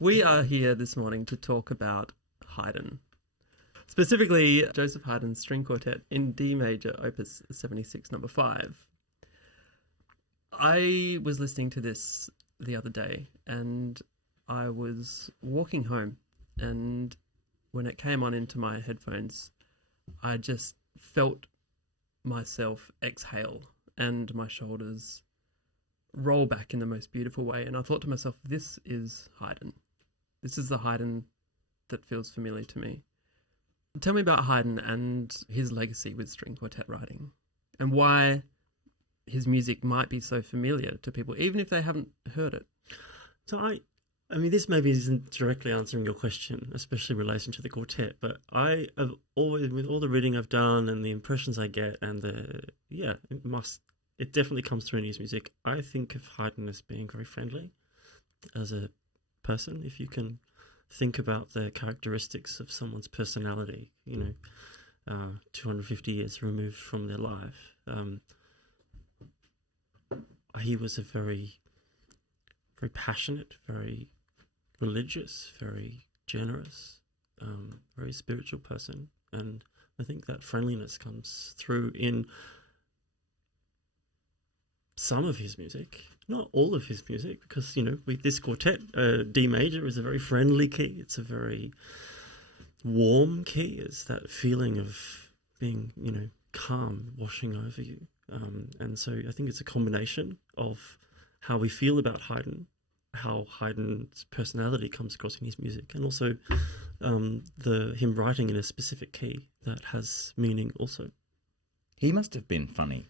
We are here this morning to talk about Haydn, specifically Joseph Haydn's String Quartet in D major, Opus 76 No.5. I was listening to this the other day and I was walking home, and when it came on into my headphones, I just felt myself exhale and my shoulders roll back in the most beautiful way. And I thought to myself, this is Haydn. This is the Haydn that feels familiar to me. Tell me about Haydn and his legacy with string quartet writing, and why his music might be so familiar to people, even if they haven't heard it. So I mean, this maybe isn't directly answering your question, especially in relation to the quartet, but I have always, with all the reading I've done and the impressions I get and it definitely comes through in his music. I think of Haydn as being very friendly as a person. If you can think about the characteristics of someone's personality, 250 years removed from their life, he was a very, very passionate, very religious, very generous, very spiritual person. And I think that friendliness comes through in some of his music, not all of his music, because, with this quartet, D major is a very friendly key. It's a very warm key. It's that feeling of being, calm washing over you. And so I think it's a combination of how we feel about Haydn, how Haydn's personality comes across in his music, and also him writing in a specific key that has meaning also. He must have been funny.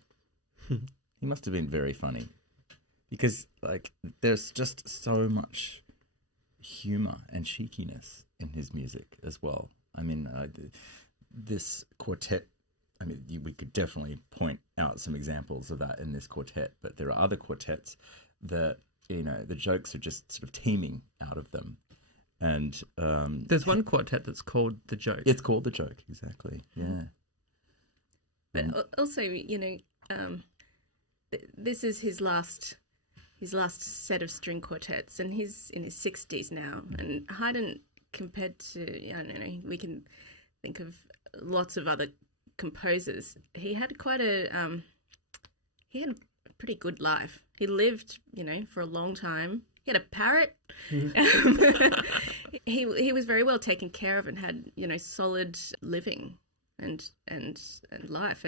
He must have been very funny, because there's just so much humor and cheekiness in his music as well. I mean, this quartet, we could definitely point out some examples of that in this quartet, but there are other quartets that, the jokes are just sort of teeming out of them. And there's one quartet that's called The Joke. It's called The Joke, exactly, yeah. But also, this is his last set of string quartets, and he's in his 60s now. And Haydn, compared to, we can think of lots of other composers, he had a pretty good life. He lived, for a long time. He had a parrot. He was very well taken care of and had, solid living and life,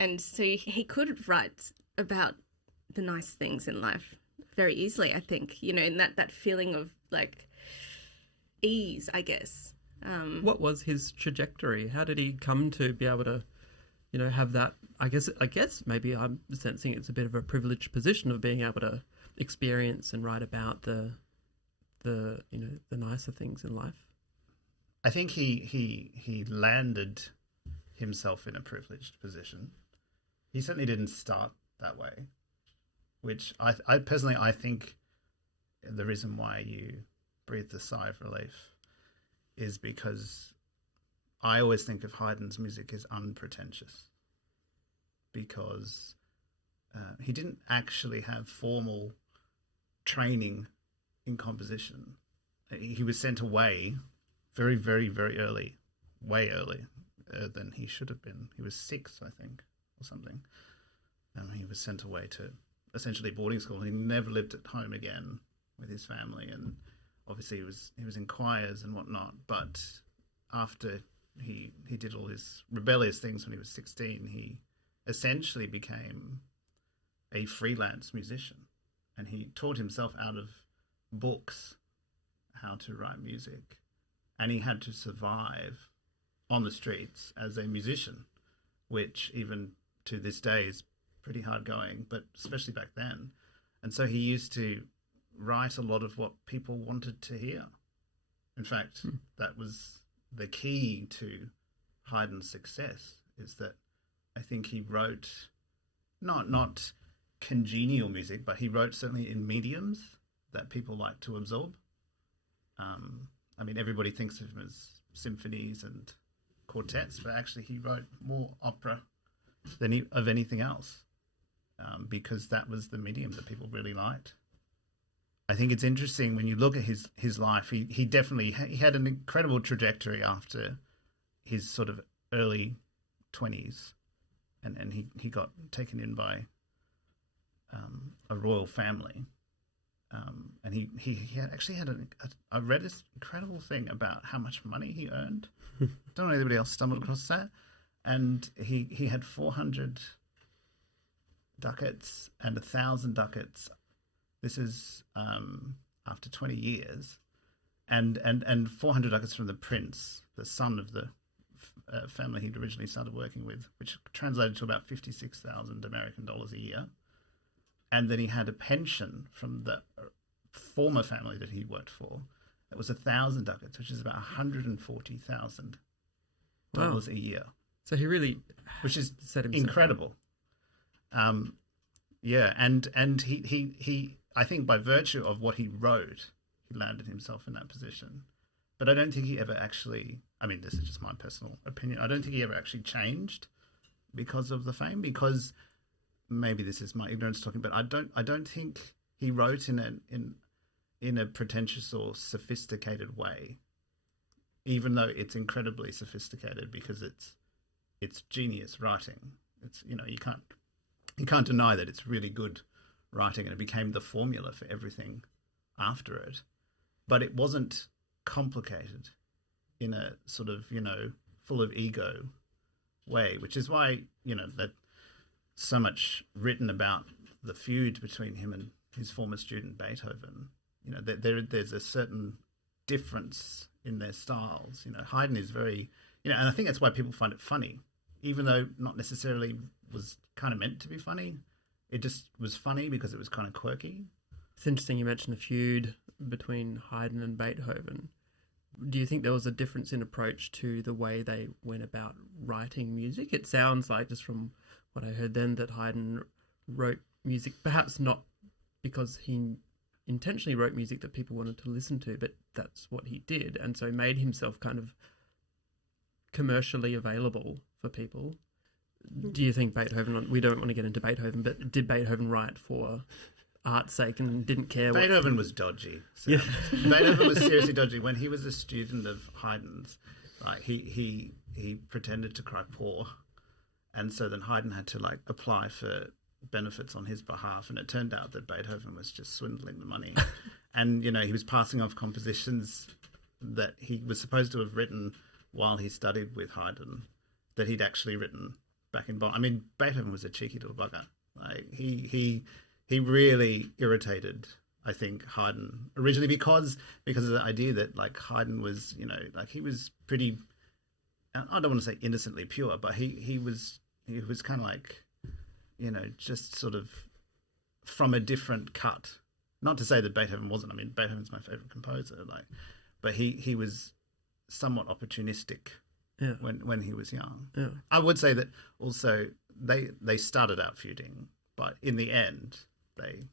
and so he could write about the nice things in life very easily, I think, in that feeling of ease, I guess. What was his trajectory? How did he come to be able to, have that? I guess maybe I'm sensing it's a bit of a privileged position of being able to experience and write about the nicer things in life. I think he landed himself in a privileged position. He certainly didn't start that way, which I personally think the reason why you breathed a sigh of relief is because I always think of Haydn's music as unpretentious, because he didn't actually have formal training in composition. He was sent away very, very, very early, way earlier than he should have been. He was 6, I think, or something. He was sent away to essentially boarding school. He never lived at home again with his family, and obviously he was in choirs and whatnot. But after he did all his rebellious things when he was 16, he essentially became a freelance musician, and he taught himself out of books how to write music, and he had to survive on the streets as a musician, which even to this day is pretty hard going, but especially back then. And so he used to write a lot of what people wanted to hear. In fact, that was the key to Haydn's success, is that I think he wrote not congenial music, but he wrote certainly in mediums that people like to absorb. Everybody thinks of him as symphonies and quartets, but actually he wrote more opera than of anything else, because that was the medium that people really liked. I think it's interesting when you look at his life. He definitely he had an incredible trajectory after his sort of early 20s, and he got taken in by a royal family, and he actually had I read this incredible thing about how much money he earned. Don't know if anybody else stumbled across that, and he had 400 ducats and 1,000 ducats. This is after 20 years, and 400 ducats from the prince, the son of the family he'd originally started working with, which translated to about $56,000 American dollars a year. And then he had a pension from the former family that he worked for. It was 1,000 ducats, which is about $140,000 a year. So he really, which is set himself incredible. Yeah, and he I think by virtue of what he wrote, he landed himself in that position. But I don't think he ever actually, I mean, this is just my personal opinion, I don't think he ever actually changed because of the fame, because maybe this is my ignorance talking, but I don't think he wrote in a pretentious or sophisticated way, even though it's incredibly sophisticated because it's genius writing. It's, you know, you can't deny that it's really good writing, and it became the formula for everything after it. But it wasn't complicated in a sort of, you know, full of ego way, which is why, you know, that so much written about the feud between him and his former student Beethoven. You know, there's a certain difference in their styles. You know, Haydn is very, you know, and I think that's why people find it funny, even though not necessarily was kind of meant to be funny. It just was funny because it was kind of quirky. It's interesting you mentioned the feud between Haydn and Beethoven. Do you think there was a difference in approach to the way they went about writing music? It sounds like, just from what I heard then, that Haydn wrote music, perhaps not because he intentionally wrote music that people wanted to listen to, but that's what he did, and so made himself kind of commercially available for people. Do you think Beethoven, we don't want to get into Beethoven, but did Beethoven write for art's sake and didn't care? Beethoven was dodgy. So Yeah. Beethoven was seriously dodgy. When he was a student of Haydn's, like he pretended to cry poor, and so then Haydn had to like apply for benefits on his behalf, and it turned out that Beethoven was just swindling the money. And, you know, he was passing off compositions that he was supposed to have written while he studied with Haydn that he'd actually written back in Bonn. I mean, Beethoven was a cheeky little bugger. Like he really irritated, I think, Haydn originally because of the idea that like Haydn was, you know, like he was pretty, I don't want to say innocently pure, but he was kind of like, you know, just sort of from a different cut. Not to say that Beethoven wasn't. I mean, Beethoven's my favorite composer, like, but he was somewhat opportunistic. Yeah. When he was young. Yeah. I would say that also they started out feuding, but in the end they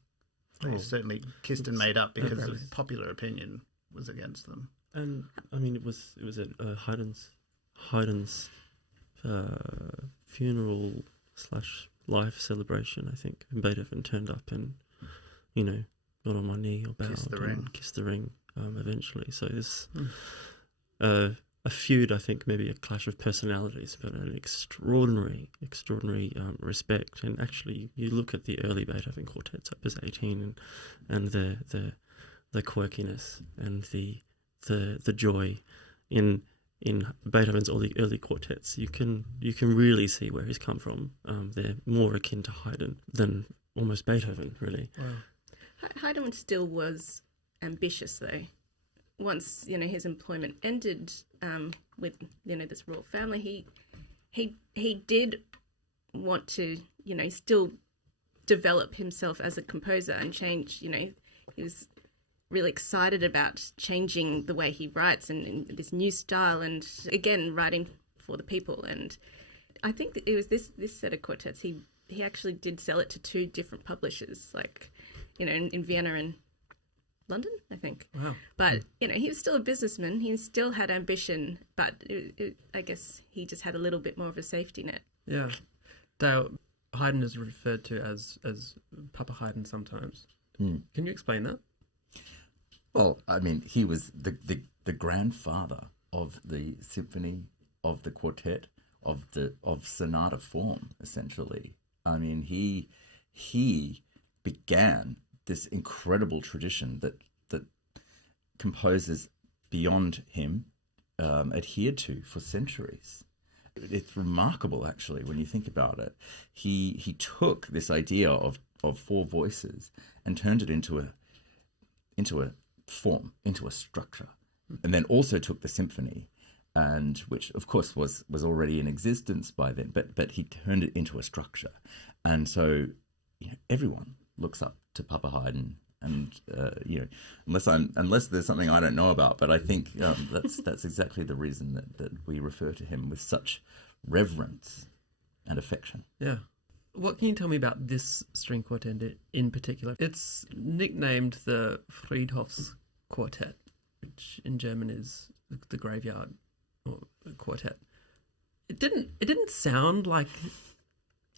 certainly kissed and made up because of popular opinion was against them. And I mean, it was at Haydn's funeral / life celebration, I think, and Beethoven turned up and, you know, got on one knee or bowed and kissed the ring eventually. So there's a feud, I think, maybe a clash of personalities, but an extraordinary respect. And actually, you look at the early Beethoven quartets, Opus 18, and the quirkiness and the joy in Beethoven's early quartets. You can really see where he's come from. They're more akin to Haydn than almost Beethoven, really. Wow. Haydn still was ambitious, though. Once, you know, his employment ended with, you know, this royal family, he did want to, you know, still develop himself as a composer and change. You know, he was really excited about changing the way he writes and this new style, and again writing for the people. And I think that it was this set of quartets. He actually did sell it to 2 different publishers, like, you know, in Vienna and London, I think. Wow. But, you know, he was still a businessman. He still had ambition, but I guess he just had a little bit more of a safety net. Yeah. Dale, Haydn is referred to as Papa Haydn sometimes. Can you explain that? Well, I mean, he was the grandfather of the symphony, of the quartet, of sonata form, essentially. I mean, he began this incredible tradition that composers beyond him adhered to for centuries. It's remarkable, actually, when you think about it. He took this idea of four voices and turned it into a form, into a structure, and then also took the symphony, and which of course was already in existence by then, but he turned it into a structure, and so everyone looks up to Papa Haydn. And unless there's something I don't know about, but I think that's exactly the reason that we refer to him with such reverence and affection. Yeah. What can you tell me about this string quartet in particular? It's nicknamed the Friedhofs Quartet, which in German is the graveyard or quartet. It didn't sound like,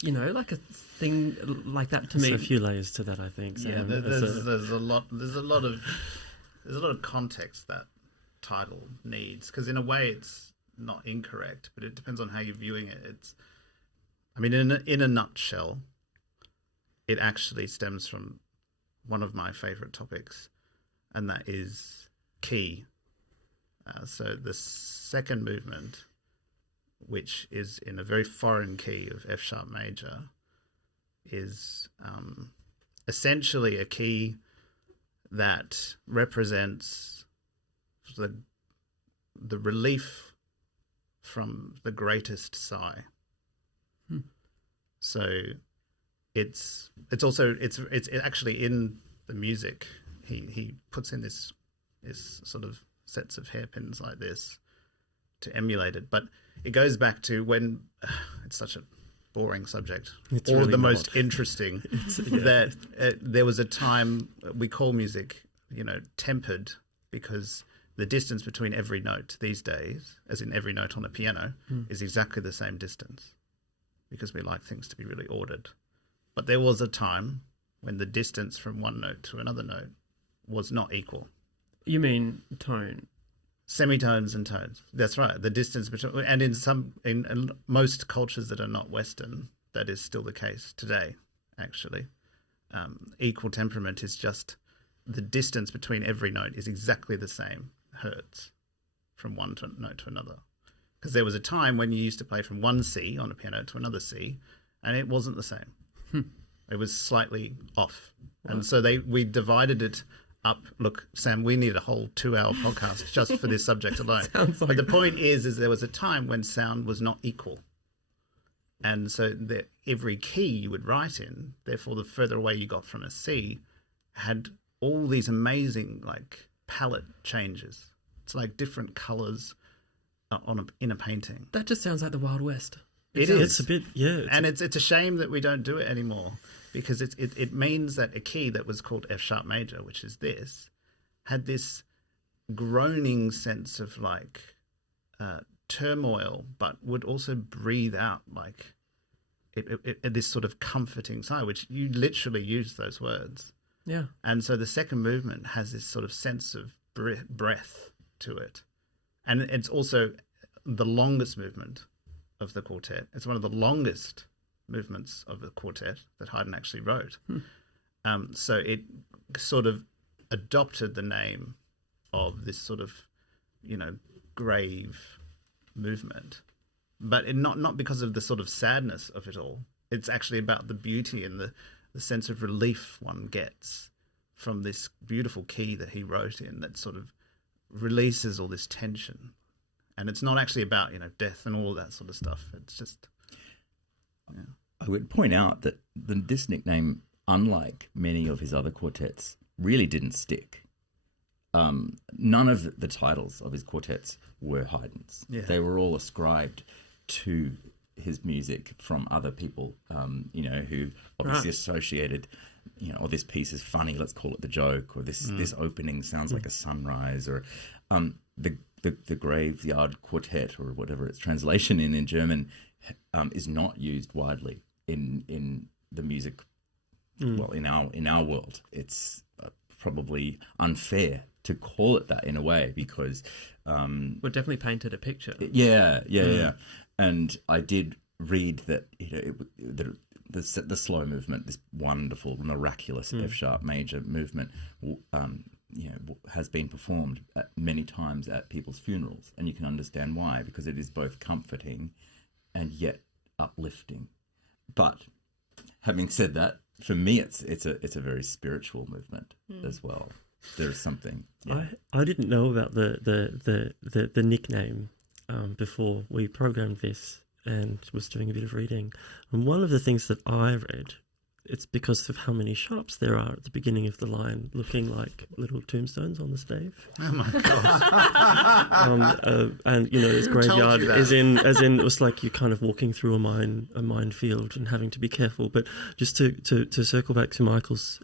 like a thing like that to me. There's a few layers to that, I think. Yeah, Sam. there's a lot of context that title needs, because in a way it's not incorrect, but it depends on how you're viewing it. In a nutshell, it actually stems from one of my favorite topics, and that is key. So the second movement, which is in a very foreign key of F sharp major, is essentially a key that represents the relief from the greatest sigh. So it's actually in the music. He puts in this sort of sets of hairpins like this to emulate it, but it goes back to when it's such a boring subject, it's or really the not. most interesting. That there was a time we call music, tempered, because the distance between every note these days, as in every note on a piano, is exactly the same distance, because we like things to be really ordered. But there was a time when the distance from one note to another note was not equal. You mean tone? Semitones and tones. That's right. The distance between, and in most cultures that are not Western, that is still the case today. Actually, equal temperament is just the distance between every note is exactly the same hertz from one note to another. Because there was a time when you used to play from one C on a piano to another C, and it wasn't the same. It was slightly off, and so we divided it up. Look, Sam, we need a whole 2-hour podcast just for this subject alone. But the point is there was a time when sound was not equal. And so every key you would write in, therefore the further away you got from a C, had all these amazing palette changes. It's like different colours in a painting. That just sounds like the Wild West. It is. It's a bit, yeah. And it's a shame that we don't do it anymore, because it means that a key that was called F sharp major, which is this, had this groaning sense of turmoil, but would also breathe out this sort of comforting sigh, which you literally use those words. Yeah. And so the second movement has this sort of sense of breath to it. And it's also the longest movement of the quartet. It's one of the longest movements of the quartet that Haydn actually wrote. So it sort of adopted the name of this sort of, grave movement, but not because of the sort of sadness of it all. It's actually about the beauty and the sense of relief one gets from this beautiful key that he wrote in, that sort of releases all this tension. And it's not actually about, death and all that sort of stuff. It's just, yeah. I would point out that this nickname, unlike many of his other quartets, really didn't stick. None of the titles of his quartets were Haydn's. Yeah. They were all ascribed to his music from other people, who obviously associated, this piece is funny, let's call it the joke, or this opening sounds like a sunrise, or the Graveyard Quartet, or whatever its translation in German, is not used widely in the music. Well, in our world, it's probably unfair to call it that in a way, because Well, definitely painted a picture. yeah. And I did read that the slow movement, this wonderful, miraculous F sharp major movement, has been performed many times at people's funerals, and you can understand why, because it is both comforting and yet uplifting. But having said that, for me, it's a very spiritual movement as well. There's something. Yeah. I didn't know about the nickname before we programmed this and was doing a bit of reading. And one of the things that I read, it's because of how many sharps there are at the beginning of the line, looking like little tombstones on the stave. Oh my god! And this graveyard as in it was like you're kind of walking through a minefield and having to be careful. But just to circle back to Michael's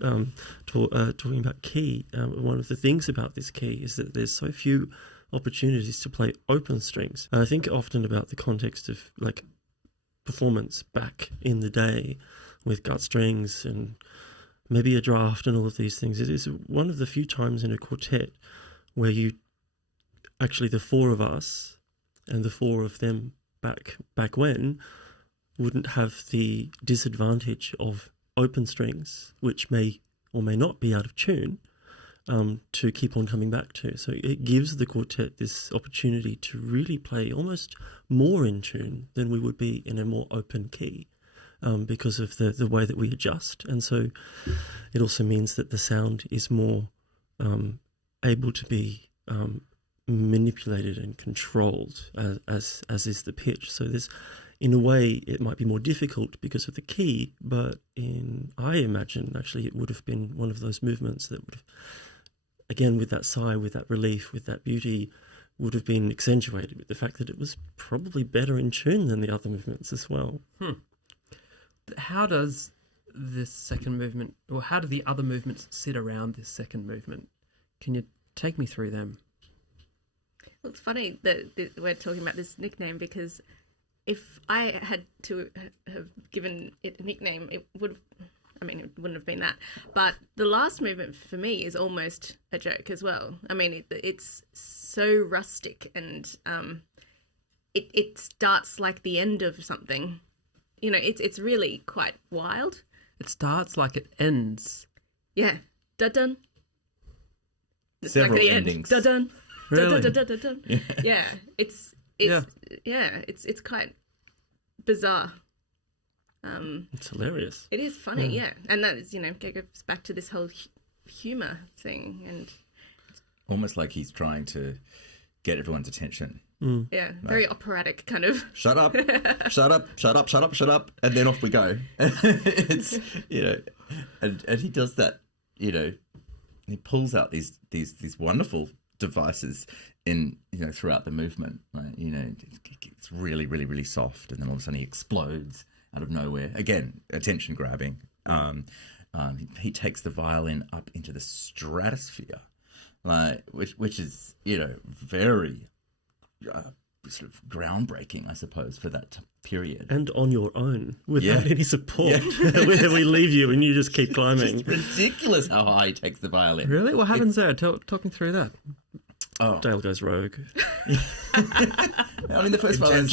talking about key, one of the things about this key is that there's so few opportunities to play open strings. I think often about the context of like performance back in the day, with gut strings and maybe a draft and all of these things. It is one of the few times in a quartet where you actually, the four of us and the four of them back when, wouldn't have the disadvantage of open strings, which may or may not be out of tune, to keep on coming back to. So it gives the quartet this opportunity to really play almost more in tune than we would be in a more open key. Because of the way that we adjust. And so it also means that the sound is more able to be manipulated and controlled as is the pitch. So there's, in a way, it might be more difficult because of the key, but I imagine actually it would have been one of those movements that would have, again, with that sigh, with that relief, with that beauty, would have been accentuated with the fact that it was probably better in tune than the other movements as well. How does this second movement, or how do the other movements sit around this second movement? Can you take me through them? Well, it's funny that we're talking about this nickname, because if I had to have given it a nickname, it wouldn't have been that. But the last movement for me is almost a joke as well. I mean, it's so rustic, and it starts like the end of something. It's really quite wild. It starts like it ends. Yeah. Dun-dun. It's Several like the endings. End. Dun-dun. Really? Dun-dun-dun-dun-dun. Yeah. It's quite bizarre. It's hilarious. It is funny, yeah. And that is, goes back to this whole humour thing. And Almost like he's trying to get everyone's attention. yeah, very operatic kind of. Shut up, shut up, shut up, shut up, shut up, and then off we go. It's and he does that. He pulls out these wonderful devices in throughout the movement. Like, it's really, really, really soft, and then all of a sudden he explodes out of nowhere. Again, attention grabbing. He takes the violin up into the stratosphere, like which is very. Sort of groundbreaking, I suppose, for that period. And on your own, without any support. We leave you and you just keep climbing. It's ridiculous how high he takes the violin. Really? What happens there? Talk me through that. Dale goes rogue. I mean, the first violin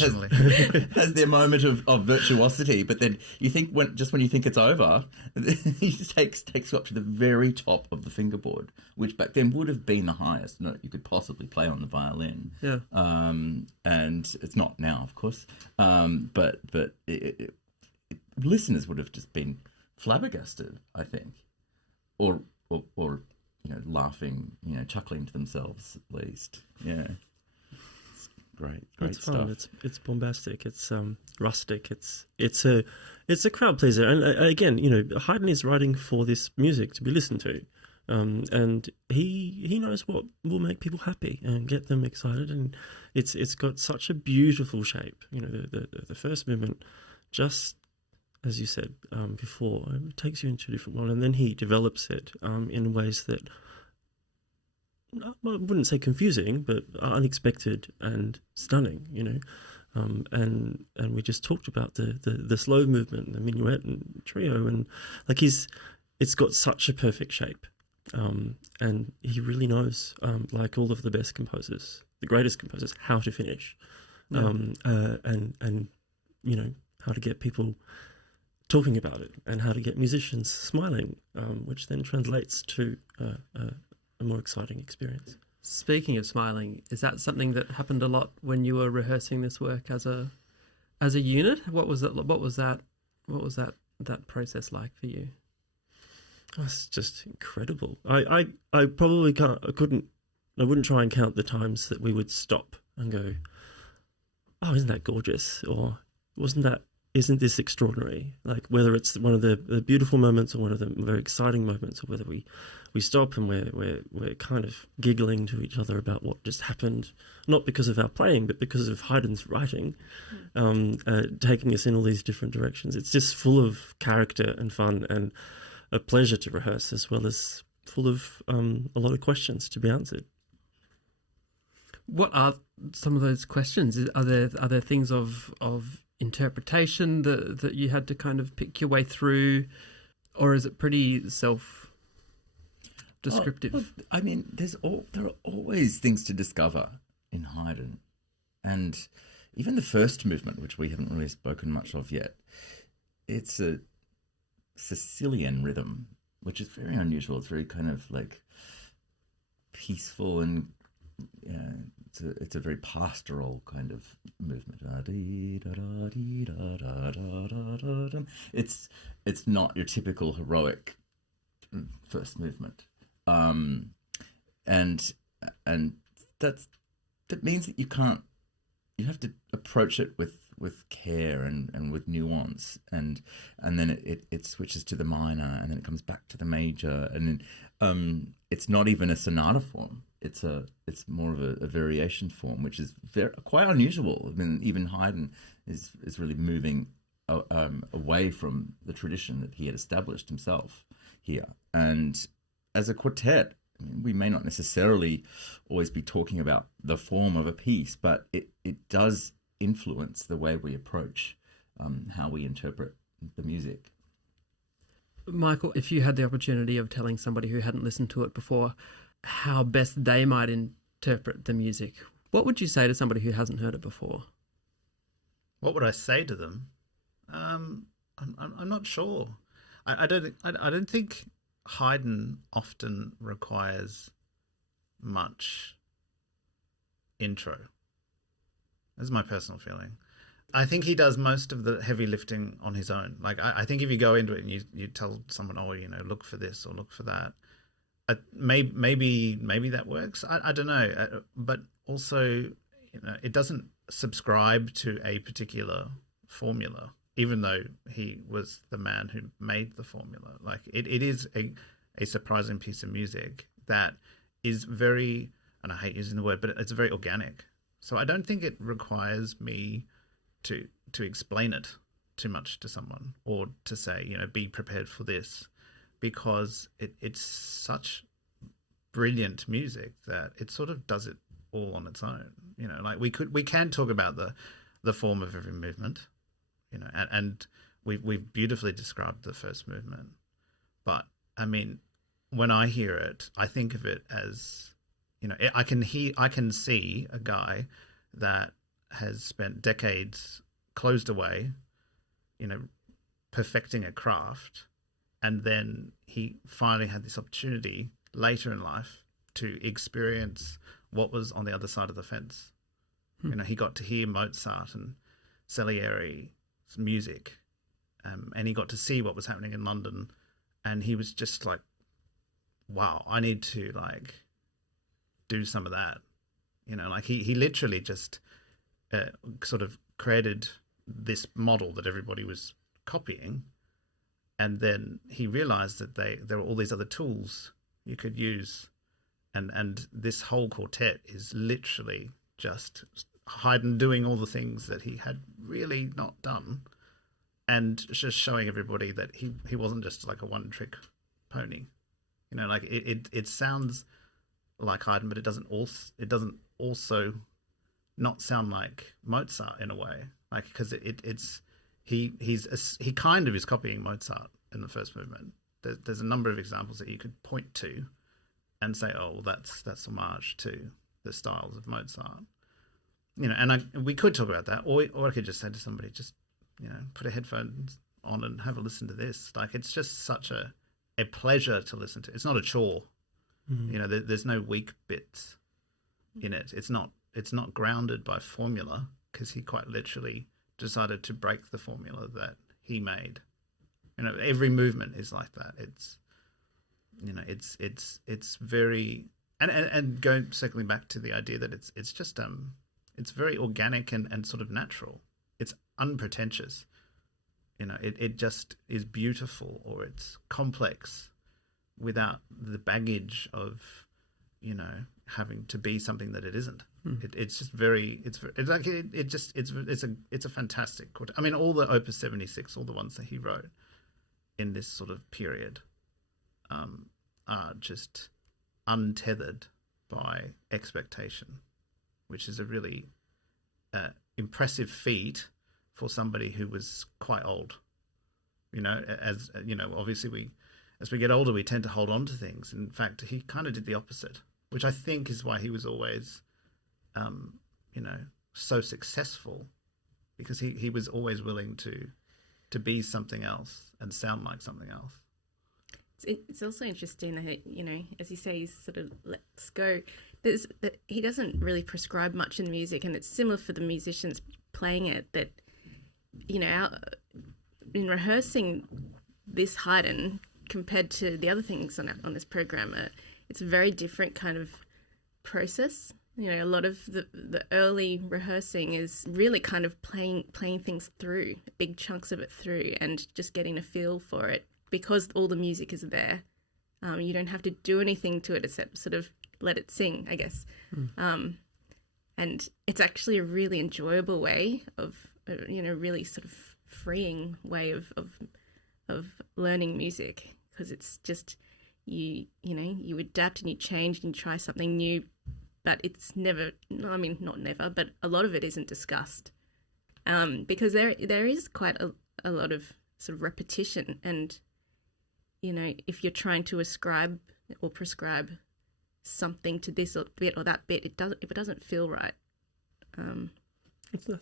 has their moment of virtuosity, but then you think when you think it's over, he just takes you up to the very top of the fingerboard, which back then would have been the highest note you could possibly play on the violin. Yeah. And it's not now, of course. But listeners would have just been flabbergasted, I think, or laughing, chuckling to themselves at least. Yeah. It's great It's stuff. fun. It's bombastic. It's rustic. It's a crowd pleaser. And again, Haydn is writing for this music to be listened to, and he knows what will make people happy and get them excited. And it's got such a beautiful shape. The first movement, just as you said before, it takes you into a different one, and then he develops it in ways that I wouldn't say confusing, but unexpected and stunning. And we just talked about the slow movement, the minuet and trio, and like it's got such a perfect shape, And he really knows, like all of the best composers, the greatest composers, how to finish, and you know, how to get people talking about it and how to get musicians smiling, which then translates to a more exciting experience. Speaking of smiling, is that something that happened a lot when you were rehearsing this work as a unit? What was that process like for you? Oh, it's just incredible. I probably I wouldn't try and count the times that we would stop and go, oh, isn't that gorgeous? Or isn't this extraordinary? Like, whether it's one of the beautiful moments or one of the very exciting moments, or whether we stop and we're kind of giggling to each other about what just happened, not because of our playing, but because of Haydn's writing, taking us in all these different directions. It's just full of character and fun and a pleasure to rehearse, as well as full of a lot of questions to be answered. What are some of those questions? Are there things of interpretation that you had to kind of pick your way through, or is it pretty self-descriptive? Well, I mean, there are always things to discover in Haydn, and even the first movement, which we haven't really spoken much of yet, it's a Sicilian rhythm, which is very unusual. It's very kind of like peaceful, and it's a very pastoral kind of movement. It's not your typical heroic first movement, and that means that you have to approach it with care and with nuance, and then it switches to the minor, and then it comes back to the major, and then it's not even a sonata form. It's more of a variation form, which is quite unusual. I mean, even Haydn is really moving away from the tradition that he had established himself here. And as a quartet, I mean, we may not necessarily always be talking about the form of a piece, but it does influence the way we approach how we interpret the music. Michael, if you had the opportunity of telling somebody who hadn't listened to it before how best they might interpret the music, what would you say to somebody who hasn't heard it before? What would I say to them? I'm not sure. I don't think Haydn often requires much intro. That's my personal feeling. I think he does most of the heavy lifting on his own. Like, I think if you go into it and you tell someone, oh, look for this or look for that, maybe that works. I don't know. But also, it doesn't subscribe to a particular formula, even though he was the man who made the formula. Like, it is a surprising piece of music that is very, and I hate using the word, but it's very organic. So I don't think it requires me to explain it too much to someone, or to say, be prepared for this, because it's such brilliant music that it sort of does it all on its own. Like we can talk about the form of every movement, and we've beautifully described the first movement. But I mean, when I hear it, I think of it as, I can see a guy that has spent decades closed away, perfecting a craft, and then he finally had this opportunity later in life to experience what was on the other side of the fence. He got to hear Mozart and Salieri's music, and he got to see what was happening in London, and he was just like, wow, I need to do some of that. Like he literally just sort of created this model that everybody was copying, and then he realized that there were all these other tools you could use, and this whole quartet is literally just Haydn doing all the things that he had really not done, and just showing everybody that he wasn't just like a one-trick pony. Like it sounds like Haydn, but it doesn't also not sound like Mozart in a way, like, because he kind of is copying Mozart in the first movement. There's a number of examples that you could point to, and say, oh, well, that's homage to the styles of Mozart. You know, and we could talk about that, or I could just say to somebody, just, you know, put a headphones on and have a listen to this. Like, it's just such a pleasure to listen to. It's not a chore. You know, there's no weak bits in it. It's not grounded by formula, because he quite literally decided to break the formula that he made. You know, every movement is like that. It's, you know, it's very, and going circling back to the idea that it's just it's very organic and sort of natural. It's unpretentious. You know, it just is beautiful, or it's complex without the baggage of, you know, having to be something that it isn't. It's just very, it's a fantastic quartet. I mean, all the Opus 76, all the ones that he wrote in this sort of period, are just untethered by expectation, which is a really impressive feat for somebody who was quite old. You know, as you know, obviously as we get older, we tend to hold on to things. In fact, he kind of did the opposite, which I think is why he was always, you know, so successful, because he was always willing to be something else and sound like something else. It's also interesting that, you know, as you say, he sort of lets go. He doesn't really prescribe much in the music, and it's similar for the musicians playing it, that, you know, in rehearsing this Haydn compared to the other things on this program, it's a very different kind of process. You know, a lot of the early rehearsing is really kind of playing things through, big chunks of it through, and just getting a feel for it, because all the music is there. You don't have to do anything to it except sort of let it sing, I guess. And it's actually a really enjoyable way of, you know, really sort of freeing way of learning music, because it's just, you know, you adapt and you change and you try something new, but it's never, I mean, not never, but a lot of it isn't discussed, because there is quite a lot of sort of repetition, and, you know, if you're trying to ascribe or prescribe something to this or bit or that bit, it doesn't feel right. I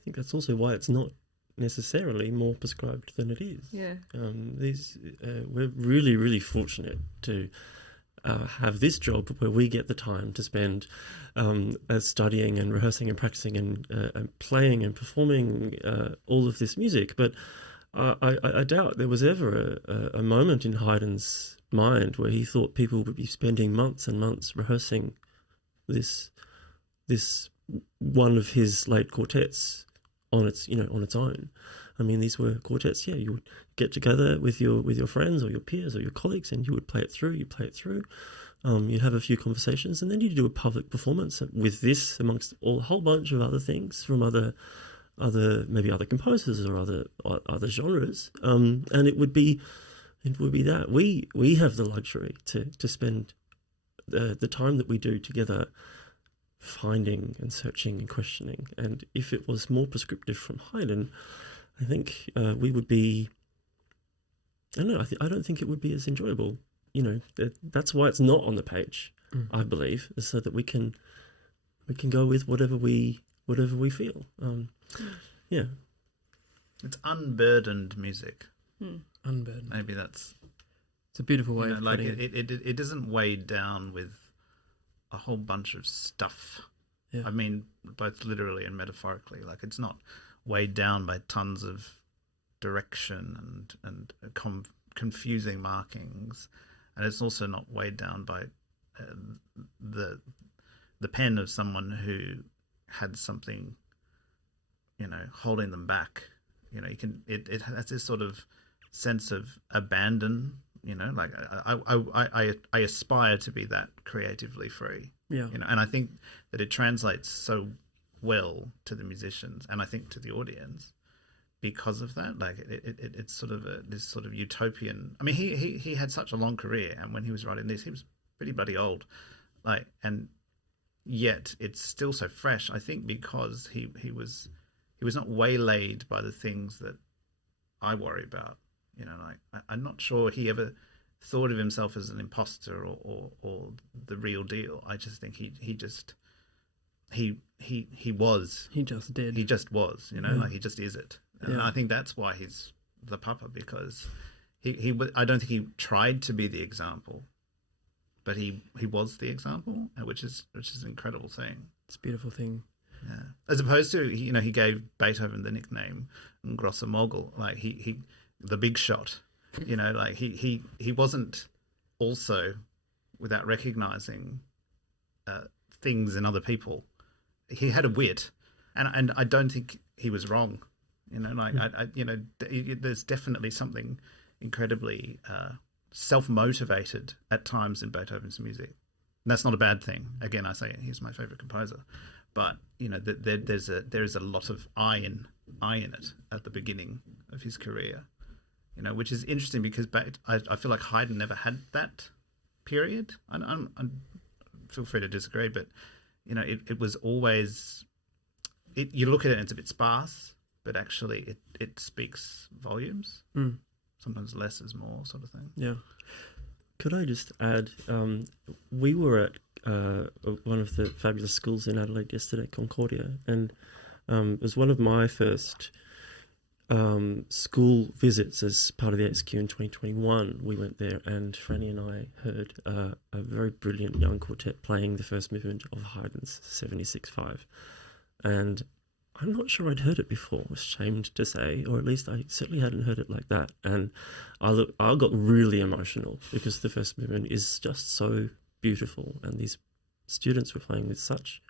think that's also why it's not necessarily more prescribed than it is. Yeah. We're really, really fortunate to have this job where we get the time to spend studying and rehearsing and practicing and playing and performing all of this music. But I doubt there was ever a moment in Haydn's mind where he thought people would be spending months and months rehearsing this one of his late quartets on its own. I mean, these were quartets. Yeah, you would get together with your friends or your peers or your colleagues, and you would play it through. You'd have a few conversations, and then you'd do a public performance with this, amongst a whole bunch of other things from other maybe other composers or other genres. And it would be that we have the luxury to spend the time that we do together, finding and searching and questioning. And if it was more prescriptive from Haydn, I think we would be, I don't know, I don't think it would be as enjoyable. You know, that's why it's not on the page, I believe, is so that we can go with whatever we feel. Yeah. It's unburdened music. Unburdened. Maybe it's a beautiful way of like putting it. It isn't weighed down with a whole bunch of stuff. Yeah. I mean, both literally and metaphorically. Like, it's not weighed down by tons of direction and confusing markings, and it's also not weighed down by the pen of someone who had something, you know, holding them back. You know, it has this sort of sense of abandon. You know, like I aspire to be that creatively free. Yeah. You know, and I think that it translates so well to the musicians, and I think to the audience, because of that. Like it's sort of this sort of utopian. I mean, he had such a long career, and when he was writing this, he was pretty bloody old. Like, and yet it's still so fresh. I think because he was not waylaid by the things that I worry about. You know, like I'm not sure he ever thought of himself as an imposter or the real deal. I just think he was. He just did. He just was, you know, Yeah. like he just is it. And Yeah. I think that's why he's the papa, because I don't think he tried to be the example, but he was the example, which is an incredible thing. It's a beautiful thing. Yeah. As opposed to, you know, he gave Beethoven the nickname Grosser Mogul, like he the big shot, you know, like he wasn't also, without recognizing things in other people. He had a wit, and I don't think he was wrong. You know, like there's definitely something incredibly self-motivated at times in Beethoven's music. And that's not a bad thing. Again, I say he's my favorite composer, but you know, there is a lot of I in it at the beginning of his career. You know, which is interesting because I feel like Haydn never had that period. I feel free to disagree, but you know, it was always. You look at it and it's a bit sparse, but actually it speaks volumes. Mm. Sometimes less is more, sort of thing. Yeah. Could I just add, we were at one of the fabulous schools in Adelaide yesterday, Concordia, and it was one of my first school visits as part of the XQ in 2021. We went there and Franny and I heard a very brilliant young quartet playing the first movement of Haydn's 76.5. And I'm not sure I'd heard it before, ashamed to say, or at least I certainly hadn't heard it like that. And I got really emotional because the first movement is just so beautiful, and these students were playing with such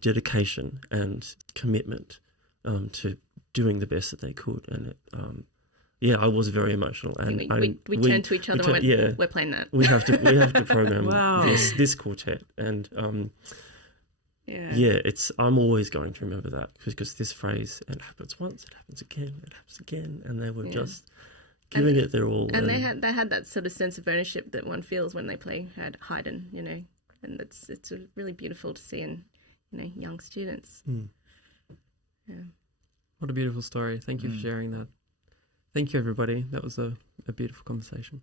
dedication and commitment to doing the best that they could. And I was very emotional. And we turned to each other and went, we're playing that. We have to program Wow. this quartet. And I'm always going to remember that because this phrase, it happens once, it happens again, and they were just giving it their all. And they had that sort of sense of ownership that one feels when they play Haydn, you know, and it's really beautiful to see in, you know, young students. Mm. Yeah. What a beautiful story. Thank you for sharing that. Thank you, everybody. That was a beautiful conversation.